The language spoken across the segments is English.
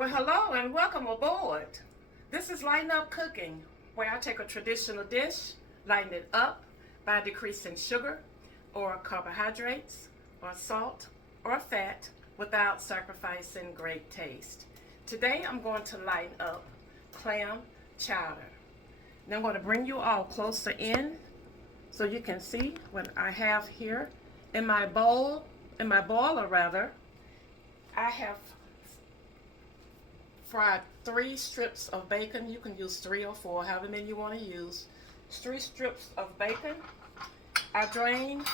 Well, hello and welcome aboard. This is Lighten Up Cooking, where I take a traditional dish, lighten it up by decreasing sugar or carbohydrates or salt or fat without sacrificing great taste. Today I'm going to lighten up clam chowder. Now I'm going to bring you all closer in so you can see what I have here in my boiler rather. I have fried 3 strips of bacon. You can use 3 or 4, however many you want to use. 3 strips of bacon. I drained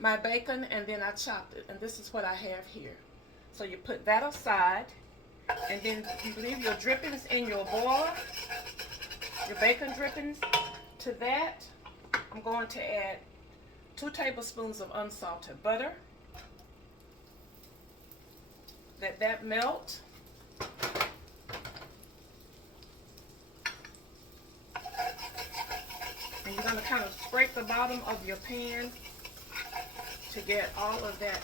my bacon and then I chopped it, and this is what I have here. So you put that aside, and then you leave your drippings in your boiler, your bacon drippings. To that, I'm going to add 2 tablespoons of unsalted butter. Let that melt. And you're going to kind of scrape the bottom of your pan to get all of that,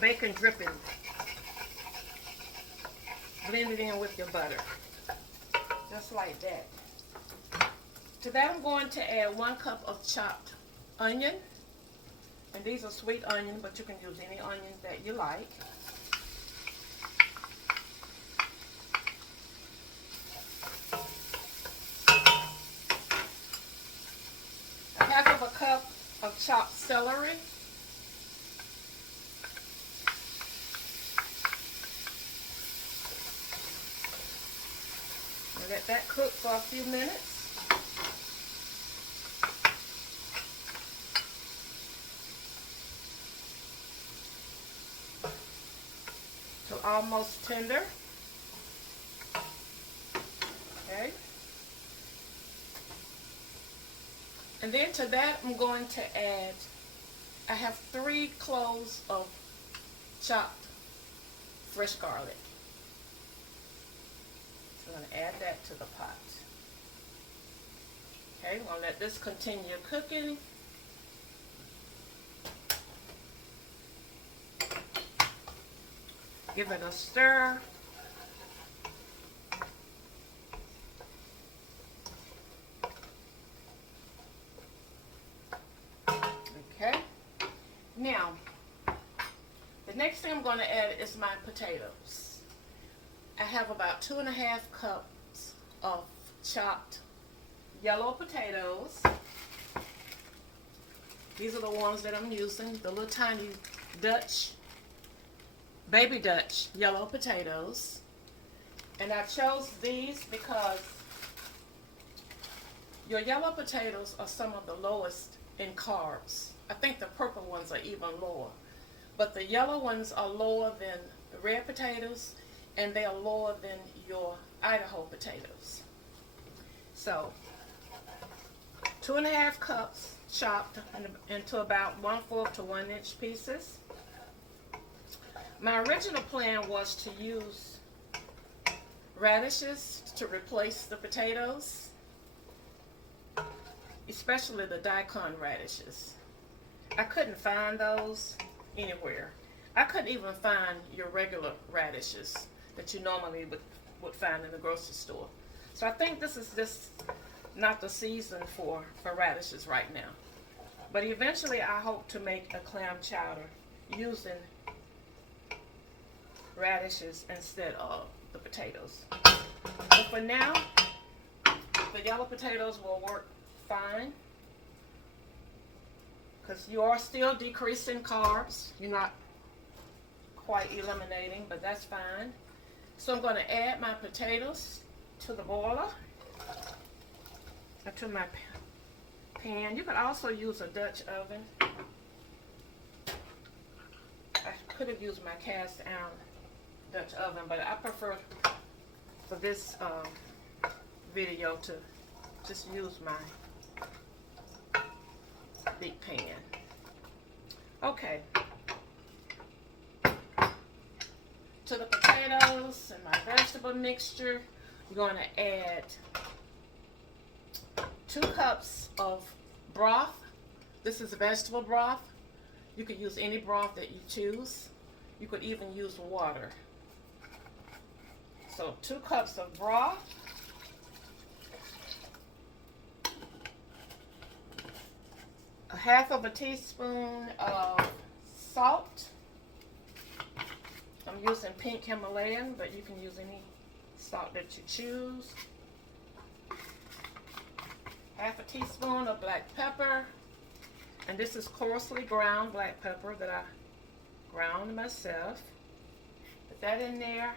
bacon dripping blended in with your butter. Just like that. To that I'm going to add 1 cup of chopped onion. And these are sweet onions, but you can use any onions that you like. A half of a cup of chopped celery. And let that cook for a few minutes. Till almost tender. Okay. And then to that I'm going to add, I have 3 cloves of chopped fresh garlic. So I'm going to add that to the pot. Okay, we're going to let this continue cooking. Give it a stir. Okay. Now, the next thing I'm going to add is my potatoes. I have about 2½ cups of chopped yellow potatoes. These are the ones that I'm using, the little tiny baby Dutch yellow potatoes. And I chose these because your yellow potatoes are some of the lowest in carbs. I think the purple ones are even lower, but the yellow ones are lower than the red potatoes, and they are lower than your Idaho potatoes. So 2½ cups chopped into about 1/4 to 1 inch pieces. My original plan was to use radishes to replace the potatoes, especially the daikon radishes. I couldn't find those anywhere. I couldn't even find your regular radishes that you normally would find in the grocery store. So I think this is just not the season for radishes right now. But eventually I hope to make a clam chowder using radishes instead of the potatoes. But for now, the yellow potatoes will work fine because you are still decreasing carbs. You're not quite eliminating, but that's fine. So I'm going to add my potatoes to the boiler, or to my pan. You could also use a Dutch oven. I could have used my cast iron Dutch oven, but I prefer for this video to just use my big pan. Okay. To the potatoes and my vegetable mixture, I'm going to add 2 cups of broth. This is vegetable broth. You could use any broth that you choose. You could even use water. So 2 cups of broth. A half of a teaspoon of salt. I'm using pink Himalayan, but you can use any salt that you choose. Half a teaspoon of black pepper. And this is coarsely ground black pepper that I ground myself. Put that in there.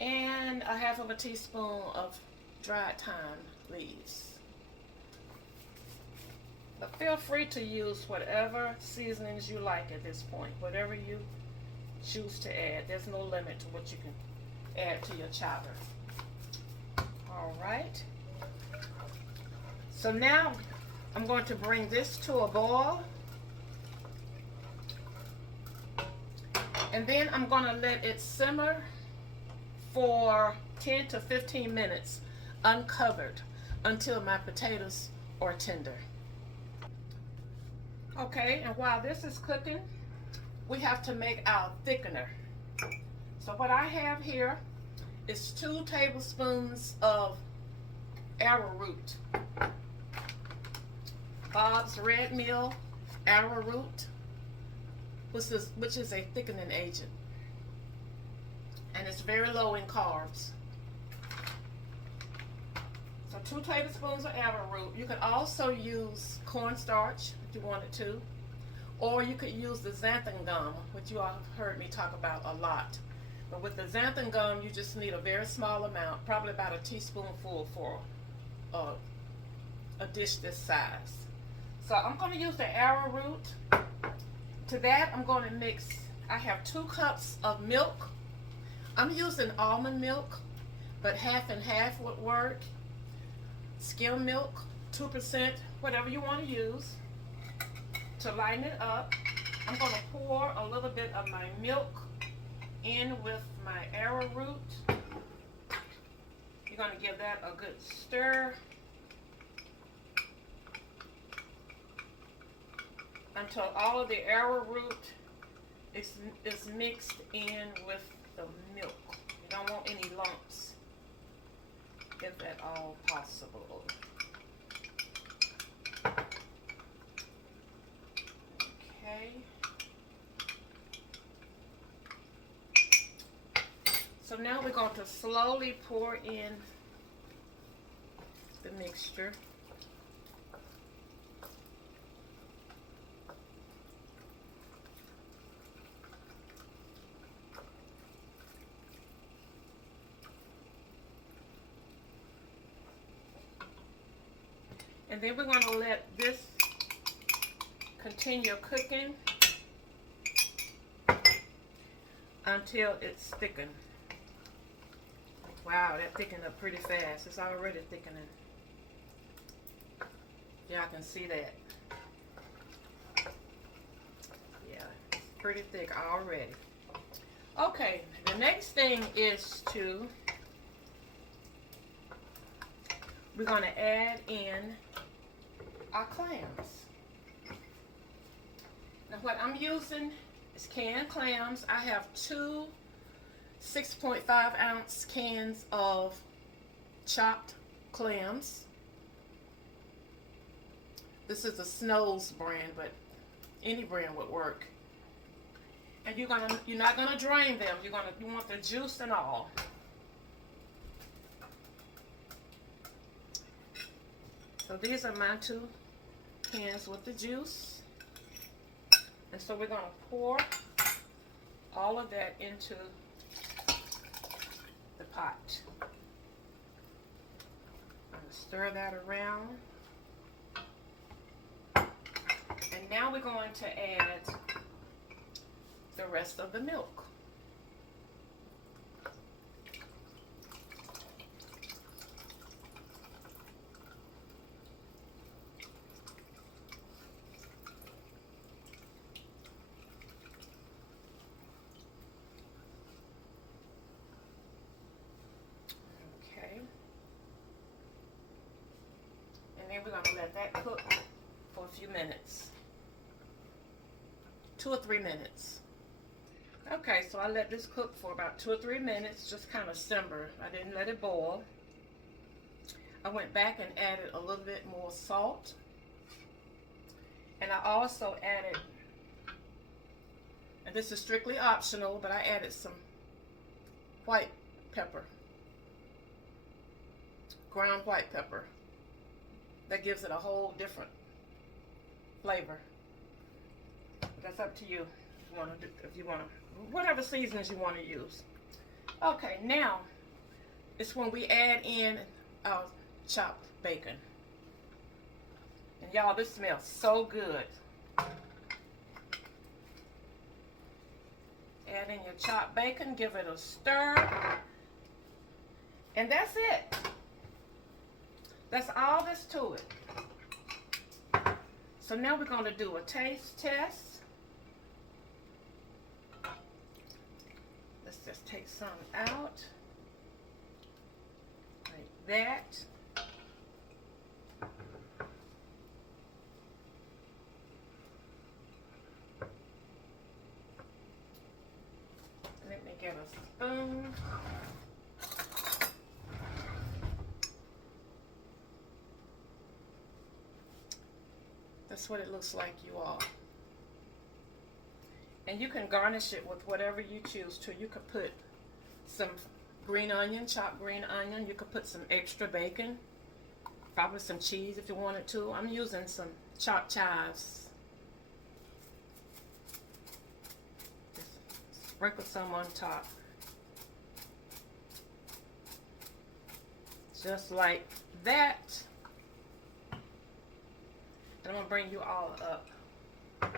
And a half of a teaspoon of dried thyme leaves. But feel free to use whatever seasonings you like at this point. Whatever you choose to add. There's no limit to what you can add to your chowder. All right. So now I'm going to bring this to a boil. And then I'm going to let it simmer for 10 to 15 minutes uncovered until my potatoes are tender. Okay, and while this is cooking, we have to make our thickener. So what I have here is 2 tablespoons of arrowroot. Bob's Red Mill arrowroot, which is a thickening agent. And it's very low in carbs. So 2 tablespoons of arrowroot. You could also use cornstarch if you wanted to. Or you could use the xanthan gum, which you all have heard me talk about a lot. But with the xanthan gum, you just need a very small amount, probably about a teaspoonful for a dish this size. So I'm going to use the arrowroot. To that, I'm going to mix, I have 2 cups of milk. I'm using almond milk, but half and half would work. Skim milk, 2%, whatever you want to use. To lighten it up, I'm going to pour a little bit of my milk in with my arrowroot. You're going to give that a good stir until all of the arrowroot is mixed in with the milk. You don't want any lumps, if at all possible. Okay. So now we're going to slowly pour in the mixture. And then we're going to let this continue cooking until it's thickened. Wow, that thickened up pretty fast. It's already thickening. Y'all can see that. Yeah, it's pretty thick already. Okay, the next thing is we're going to add in our clams. Now what I'm using is canned clams. I have 2 6.5 ounce cans of chopped clams. This is the Snow's brand, but any brand would work. And you're not gonna drain them. You want the juice and all. So these are my 2 cans with the juice. And so we're going to pour all of that into the pot. I'm going to stir that around. And now we're going to add the rest of the milk. And then we're going to let that cook for a few minutes. 2 or 3 minutes. Okay, so I let this cook for about 2 or 3 minutes, just kind of simmer. I didn't let it boil. I went back and added a little bit more salt. And I also added, and this is strictly optional, but I added some white pepper, ground white pepper. That gives it a whole different flavor. But that's up to you if you want to, whatever seasonings you want to use. Okay, now it's when we add in our chopped bacon. And y'all, this smells so good. Add in your chopped bacon, give it a stir. And that's it. That's all there's to it. So now we're going to do a taste test. Let's just take some out. Like that. Let me get a spoon. That's what it looks like, you all. And you can garnish it with whatever you choose to. You could put some green onion, chopped green onion. You could put some extra bacon, probably some cheese if you wanted to. I'm using some chopped chives. Just sprinkle some on top. Just like that. And I'm going to bring you all up. A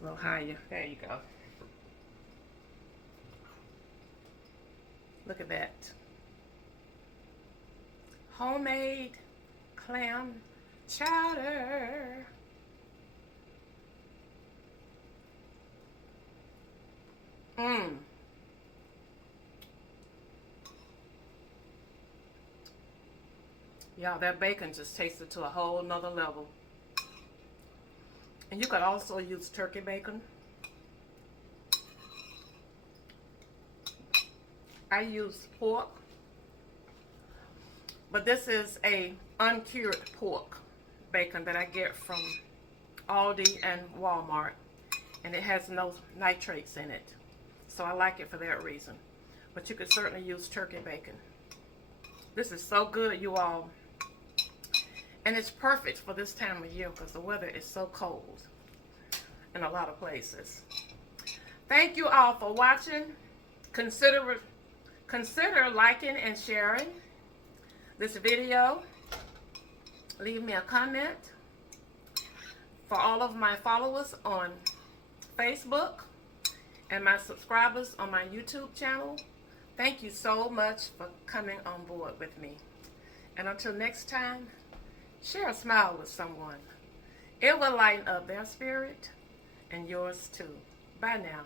little higher. There you go. Look at that. Homemade clam chowder. Mmm. Y'all, that bacon just takes it to a whole nother level. And you could also use turkey bacon. I use pork, but this is a uncured pork bacon that I get from Aldi and Walmart, and it has no nitrates in it, so I like it for that reason. But you could certainly use turkey bacon. This is so good, you all. And it's perfect for this time of year because the weather is so cold in a lot of places. Thank you all for watching. Consider liking and sharing this video. Leave me a comment. For all of my followers on Facebook and my subscribers on my YouTube channel, thank you so much for coming on board with me. And until next time, share a smile with someone. It will lighten up their spirit and yours too. Bye now.